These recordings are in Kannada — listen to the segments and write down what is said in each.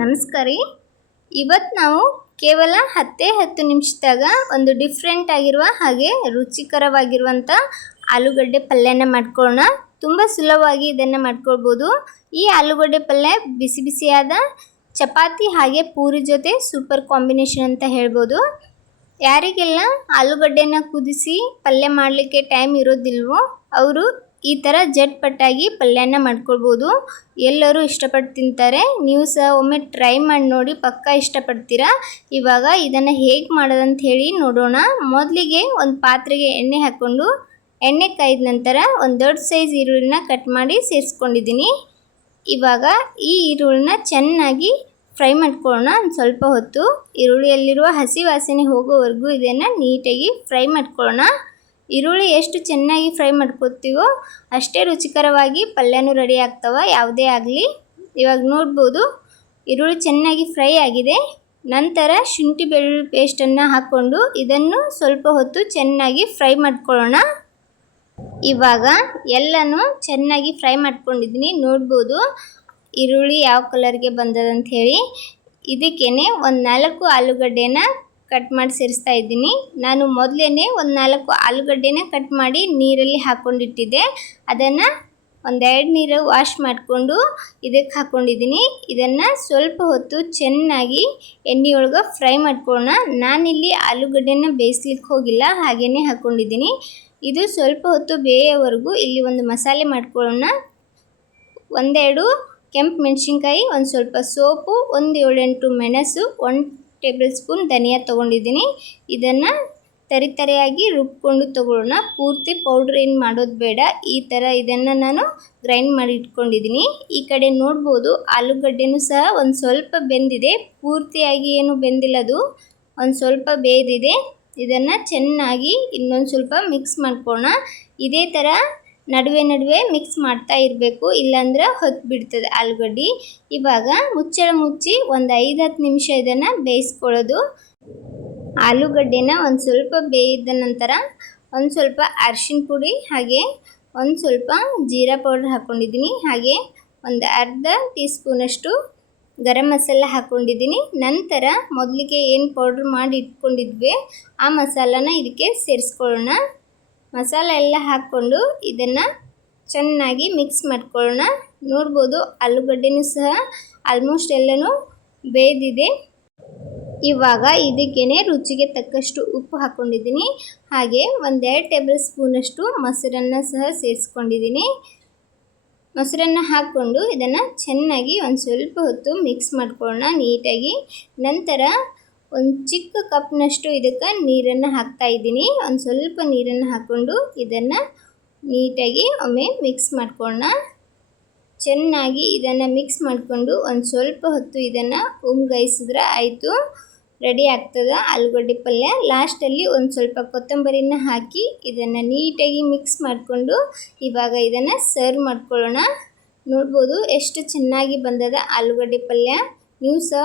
ನಮಸ್ಕಾರ ರೀ. ಇವತ್ತು ನಾವು ಕೇವಲ 10 ನಿಮಿಷದಾಗ ಒಂದು ಡಿಫ್ರೆಂಟ್ ಆಗಿರುವ ಹಾಗೆ ರುಚಿಕರವಾಗಿರುವಂಥ ಆಲೂಗಡ್ಡೆ ಪಲ್ಯನ ಮಾಡ್ಕೊಳ್ಳೋಣ. ತುಂಬ ಸುಲಭವಾಗಿ ಇದನ್ನು ಮಾಡ್ಕೊಳ್ಬೋದು. ಈ ಆಲೂಗಡ್ಡೆ ಪಲ್ಯ ಬಿಸಿ ಬಿಸಿಯಾದ ಚಪಾತಿ ಹಾಗೆ ಪೂರಿ ಜೊತೆ ಸೂಪರ್ ಕಾಂಬಿನೇಷನ್ ಅಂತ ಹೇಳ್ಬೋದು. ಯಾರಿಗೆಲ್ಲ ಆಲೂಗಡ್ಡೆನ ಕುದಿಸಿ ಪಲ್ಯ ಮಾಡಲಿಕ್ಕೆ ಟೈಮ್ ಇರೋದಿಲ್ವೋ ಅವರು ಈ ಥರ ಜಟ್ಪಟ್ಟಾಗಿ ಪಲ್ಯನ ಮಾಡ್ಕೊಳ್ಬೋದು. ಎಲ್ಲರೂ ಇಷ್ಟಪಟ್ಟು ತಿಂತಾರೆ. ನೀವು ಸಹ ಒಮ್ಮೆ ಟ್ರೈ ಮಾಡಿ ನೋಡಿ, ಪಕ್ಕಾ ಇಷ್ಟಪಡ್ತೀರಾ. ಇವಾಗ ಇದನ್ನು ಹೇಗೆ ಮಾಡೋದಂತ ಹೇಳಿ ನೋಡೋಣ. ಮೊದಲಿಗೆ ಒಂದು ಪಾತ್ರೆಗೆ ಎಣ್ಣೆ ಹಾಕ್ಕೊಂಡು ಎಣ್ಣೆ ಕಾಯ್ದ ನಂತರ ಒಂದು ದೊಡ್ಡ ಸೈಜ್ ಈರುಳ್ಳಿನ ಕಟ್ ಮಾಡಿ ಸೇರಿಸ್ಕೊಂಡಿದ್ದೀನಿ. ಇವಾಗ ಈ ಈರುಳ್ಳಿನ ಚೆನ್ನಾಗಿ ಫ್ರೈ ಮಾಡ್ಕೊಳ್ಳೋಣ. ಒಂದು ಸ್ವಲ್ಪ ಹೊತ್ತು ಈರುಳ್ಳಿಯಲ್ಲಿರುವ ಹಸಿ ವಾಸನೆ ಹೋಗೋವರೆಗೂ ಇದನ್ನು ನೀಟಾಗಿ ಫ್ರೈ ಮಾಡ್ಕೊಳ್ಳೋಣ. ಈರುಳ್ಳಿ ಎಷ್ಟು ಚೆನ್ನಾಗಿ ಫ್ರೈ ಮಾಡ್ಕೊತೀವೋ ಅಷ್ಟೇ ರುಚಿಕರವಾಗಿ ಪಲ್ಯನೂ ರೆಡಿ ಆಗ್ತವೆ, ಯಾವುದೇ ಆಗಲಿ. ಇವಾಗ ನೋಡ್ಬೋದು ಈರುಳ್ಳಿ ಚೆನ್ನಾಗಿ ಫ್ರೈ ಆಗಿದೆ. ನಂತರ ಶುಂಠಿ ಬೆಳ್ಳುಳ್ಳಿ ಪೇಸ್ಟನ್ನು ಹಾಕ್ಕೊಂಡು ಇದನ್ನು ಸ್ವಲ್ಪ ಹೊತ್ತು ಚೆನ್ನಾಗಿ ಫ್ರೈ ಮಾಡ್ಕೊಳ್ಳೋಣ. ಇವಾಗ ಎಲ್ಲನೂ ಚೆನ್ನಾಗಿ ಫ್ರೈ ಮಾಡ್ಕೊಂಡಿದ್ದೀನಿ. ನೋಡ್ಬೋದು ಈರುಳ್ಳಿ ಯಾವ ಕಲರ್ಗೆ ಬಂದದಂತ ಹೇಳಿ. ಇದಕ್ಕೇನೆ ಒಂದು 4 ಆಲೂಗಡ್ಡೆನ ಕಟ್ ಮಾಡಿ ಸೇರಿಸ್ತಾ ಇದ್ದೀನಿ. ನಾನು ಮೊದಲೇ ಒಂದು 4 ಆಲೂಗಡ್ಡೆನ ಕಟ್ ಮಾಡಿ ನೀರಲ್ಲಿ ಹಾಕ್ಕೊಂಡಿಟ್ಟಿದ್ದೆ. ಅದನ್ನು ಒಂದೆರಡು ನೀರು ವಾಶ್ ಮಾಡಿಕೊಂಡು ಇದಕ್ಕೆ ಹಾಕ್ಕೊಂಡಿದ್ದೀನಿ. ಇದನ್ನು ಸ್ವಲ್ಪ ಹೊತ್ತು ಚೆನ್ನಾಗಿ ಎಣ್ಣೆಯೊಳಗೆ ಫ್ರೈ ಮಾಡ್ಕೊಳ್ಳೋಣ. ನಾನಿಲ್ಲಿ ಆಲೂಗಡ್ಡೆನ ಬೇಯಿಸ್ಲಿಕ್ಕೆ ಹೋಗಿಲ್ಲ, ಹಾಗೆಯೇ ಹಾಕ್ಕೊಂಡಿದ್ದೀನಿ. ಇದು ಸ್ವಲ್ಪ ಹೊತ್ತು ಬೇಯೋವರೆಗೂ ಇಲ್ಲಿ ಒಂದು ಮಸಾಲೆ ಮಾಡ್ಕೊಳ್ಳೋಣ. 1-2 ಕೆಂಪು ಮೆಣಸಿನ್ಕಾಯಿ, ಒಂದು ಸ್ವಲ್ಪ ಸೋಪು, ಒಂದು 7-8 ಮೆಣಸು, 1 ಟೇಬಲ್ ಸ್ಪೂನ್ ಧನಿಯಾ ತೊಗೊಂಡಿದ್ದೀನಿ. ಇದನ್ನು ತರಿಯಾಗಿ ರುಬ್ಕೊಂಡು ತೊಗೊಳ್ಳೋಣ. ಪೂರ್ತಿ ಪೌಡ್ರ್ ಏನು ಮಾಡೋದು ಬೇಡ. ಈ ಥರ ಇದನ್ನು ನಾನು ಗ್ರೈಂಡ್ ಮಾಡಿ ಇಟ್ಕೊಂಡಿದ್ದೀನಿ. ಈ ಕಡೆ ನೋಡ್ಬೋದು ಆಲೂಗಡ್ಡೆನೂ ಸಹ ಒಂದು ಸ್ವಲ್ಪ ಬೆಂದಿದೆ. ಪೂರ್ತಿಯಾಗಿ ಏನು ಬೆಂದಿಲ್ಲದು, ಒಂದು ಸ್ವಲ್ಪ ಬೇಯ್ದಿದೆ. ಇದನ್ನು ಚೆನ್ನಾಗಿ ಇನ್ನೊಂದು ಸ್ವಲ್ಪ ಮಿಕ್ಸ್ ಮಾಡ್ಕೊಳ್ಳೋಣ. ಇದೇ ಥರ ನಡುವೆ ಮಿಕ್ಸ್ ಮಾಡ್ತಾ ಇರಬೇಕು, ಇಲ್ಲಾಂದ್ರೆ ಹೊತ್ತು ಬಿಡ್ತದೆ ಆಲೂಗಡ್ಡೆ. ಇವಾಗ ಮುಚ್ಚಳ ಮುಚ್ಚಿ ಒಂದು 5-10 ನಿಮಿಷ ಇದನ್ನು ಬೇಯಿಸ್ಕೊಳ್ಳೋದು. ಆಲೂಗಡ್ಡೆನ ಒಂದು ಸ್ವಲ್ಪ ಬೇಯಿದ ನಂತರ ಒಂದು ಸ್ವಲ್ಪ ಅರಿಶಿನ ಪುಡಿ ಹಾಗೆ ಒಂದು ಸ್ವಲ್ಪ ಜೀರಾ ಪೌಡ್ರ್ ಹಾಕ್ಕೊಂಡಿದ್ದೀನಿ. ಹಾಗೆ ಒಂದು ಅರ್ಧ ಟೀ ಸ್ಪೂನಷ್ಟು ಗರಂ ಮಸಾಲ ಹಾಕ್ಕೊಂಡಿದ್ದೀನಿ. ನಂತರ ಮೊದಲಿಗೆ ಏನು ಪೌಡ್ರ್ ಮಾಡಿ ಇಟ್ಕೊಂಡಿದ್ವಿ ಆ ಮಸಾಲಾನ ಇದಕ್ಕೆ ಸೇರಿಸ್ಕೊಳ್ಳೋಣ. ಮಸಾಲ ಎಲ್ಲ ಹಾಕ್ಕೊಂಡು ಇದನ್ನು ಚೆನ್ನಾಗಿ ಮಿಕ್ಸ್ ಮಾಡ್ಕೊಳ್ಳೋಣ. ನೋಡ್ಬೋದು ಆಲೂಗಡ್ಡೆನೂ ಸಹ ಆಲ್ಮೋಸ್ಟ್ ಎಲ್ಲನೂ ಬೇಯ್ದಿದೆ. ಇವಾಗ ಇದಕ್ಕೇನೆ ರುಚಿಗೆ ತಕ್ಕಷ್ಟು ಉಪ್ಪು ಹಾಕ್ಕೊಂಡಿದ್ದೀನಿ. ಹಾಗೆ 1-2 ಟೇಬಲ್ ಸ್ಪೂನಷ್ಟು ಮೊಸರನ್ನು ಸಹ ಸೇರಿಸ್ಕೊಂಡಿದ್ದೀನಿ. ಮೊಸರನ್ನು ಹಾಕ್ಕೊಂಡು ಇದನ್ನು ಚೆನ್ನಾಗಿ ಒಂದು ಸ್ವಲ್ಪ ಹೊತ್ತು ಮಿಕ್ಸ್ ಮಾಡ್ಕೊಳ್ಳೋಣ ನೀಟಾಗಿ. ನಂತರ ಒಂದು ಚಿಕ್ಕ ಕಪ್ನಷ್ಟು ಇದಕ್ಕೆ ನೀರನ್ನು ಹಾಕ್ತಾಯಿದ್ದೀನಿ. ಒಂದು ಸ್ವಲ್ಪ ನೀರನ್ನು ಹಾಕ್ಕೊಂಡು ಇದನ್ನು ನೀಟಾಗಿ ಒಮ್ಮೆ ಮಿಕ್ಸ್ ಮಾಡ್ಕೊಳ್ಳೋಣ. ಚೆನ್ನಾಗಿ ಇದನ್ನು ಮಿಕ್ಸ್ ಮಾಡಿಕೊಂಡು ಒಂದು ಸ್ವಲ್ಪ ಹೊತ್ತು ಇದನ್ನು ಉಮ್ಗಾಯಿಸಿದ್ರೆ ಆಯಿತು, ರೆಡಿ ಆಗ್ತದೆ ಆಲೂಗಡ್ಡೆ ಪಲ್ಯ. ಲಾಸ್ಟಲ್ಲಿ ಒಂದು ಸ್ವಲ್ಪ ಕೊತ್ತಂಬರಿನ ಹಾಕಿ ಇದನ್ನು ನೀಟಾಗಿ ಮಿಕ್ಸ್ ಮಾಡಿಕೊಂಡು ಇವಾಗ ಇದನ್ನು ಸರ್ವ್ ಮಾಡ್ಕೊಳ್ಳೋಣ. ನೋಡ್ಬೋದು ಎಷ್ಟು ಚೆನ್ನಾಗಿ ಬಂದದ ಆಲೂಗಡ್ಡೆ ಪಲ್ಯ. ನೀವು ಸಹ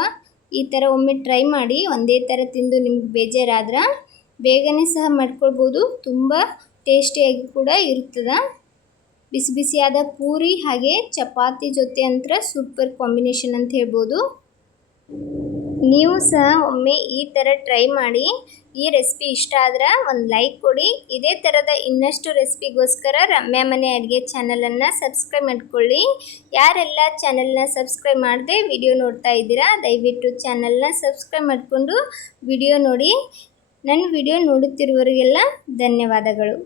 ಈ ಥರ ಒಮ್ಮೆ ಟ್ರೈ ಮಾಡಿ. ಒಂದೇ ಥರ ತಿಂದು ನಿಮ್ಗೆ ಬೇಜಾರಾದ್ರೆ ಬೇಗನೆ ಸಹ ಮಾಡ್ಕೊಳ್ಬೋದು. ತುಂಬ ಟೇಸ್ಟಿಯಾಗಿ ಕೂಡ ಇರ್ತದೆ. ಬಿಸಿ ಬಿಸಿಯಾದ ಪೂರಿ ಹಾಗೆ ಚಪಾತಿ ಜೊತೆ ಅಂತರ ಸೂಪರ್ ಕಾಂಬಿನೇಷನ್ ಅಂತ ಹೇಳ್ಬೋದು. ನೀವು ಸಹ ಒಮ್ಮೆ ಈ ಥರ ಟ್ರೈ ಮಾಡಿ. ಈ ರೆಸಿಪಿ ಇಷ್ಟ ಆದ್ರೆ ಒಂದು ಲೈಕ್ ಕೊಡಿ. ಇದೇ ಥರದ ಇನ್ನಷ್ಟು ರೆಸಿಪಿಗೋಸ್ಕರ ರಮ್ಯಾ ಮನೆ ಅಡುಗೆ ಚಾನಲನ್ನು ಸಬ್ಸ್ಕ್ರೈಬ್ ಮಾಡ್ಕೊಳ್ಳಿ. ಯಾರೆಲ್ಲ ಚಾನಲ್ನ ಸಬ್ಸ್ಕ್ರೈಬ್ ಮಾಡದೆ ವಿಡಿಯೋ ನೋಡ್ತಾ ಇದ್ದೀರಾ, ದಯವಿಟ್ಟು ಚಾನಲ್ನ ಸಬ್ಸ್ಕ್ರೈಬ್ ಮಾಡಿಕೊಂಡು ವಿಡಿಯೋ ನೋಡಿ. ನನ್ನ ವಿಡಿಯೋ ನೋಡುತ್ತಿರುವವರಿಗೆಲ್ಲ ಧನ್ಯವಾದಗಳು.